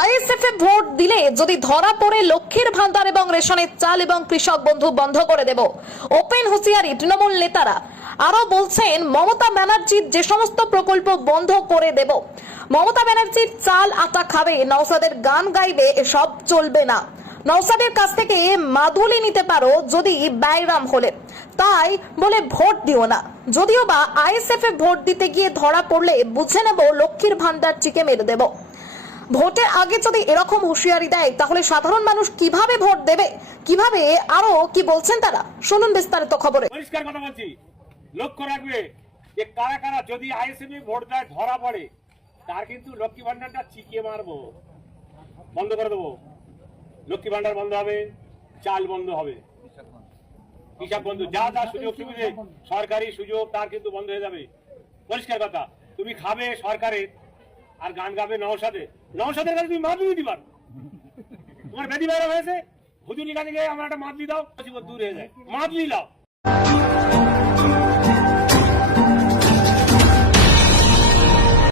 ISF এ vote দিলে যদি ধরা পড়ে লক্ষ্মীর ভান্ডার এবং রেশনের চাল এবং কৃষক বন্ধু বন্ধ করে দেব। ওপেন হুঁশিয়ারি তৃণমূল নেতারা। আরো বলছেন মমতা ব্যানার্জির যে সমস্ত প্রকল্প বন্ধ করে দেব। মমতা ব্যানার্জির চাল আটা খাবে, নওশাদের গান গাইবে, এসব চলবে না। নওশাদের কাছ থেকে মাদুলি নিতে পারো যদি ব্যয়রাম হলে, তাই বলে ভোট দিও না। যদিও বা আইএসএফ এ ভোট দিতে গিয়ে ধরা পড়লে বুঝে নেব লক্ষ্মীর ভান্ডার চিকে মেরে দেব। ভোটের আগে যদি এরকম হুঁশিয়ারি দেয় তাহলে সাধারণ মানুষ কিভাবে ভোট দেবে, কিভাবে আরো কি বলছেন তারা, শুনুন বিস্তারিত খবরে। পরিষ্কার কথা বলছি, লক্ষ্য রাখবে যে কারা কারা যদি আইএসএফ ভোট দেয় ধরা পড়ে তার কিন্তু লক্ষ্মী ভান্ডারটা চিকিয়ে মারবো, বন্ধ করে দেবো। লক্ষ্মী ভান্ডার বন্ধ হবে, চাল বন্ধ হবে, কৃষক বন্ধু যা যা সুযোগ সুবিধে সরকারি সুযোগ তার কিন্তু বন্ধ হয়ে যাবে। পরিষ্কার কথা, তুমি খাবে সরকারের আর গান গাবে নওশাদের। নওশাদের কাছে তুমি মাদুলি দিতে পারো। তোমার বেদি বেড়া হয়েছে, হুজুরি কাছে গিয়ে আমার একটা মাদুলি দাও, দূর হয়ে যায়, মাদুলি দাও।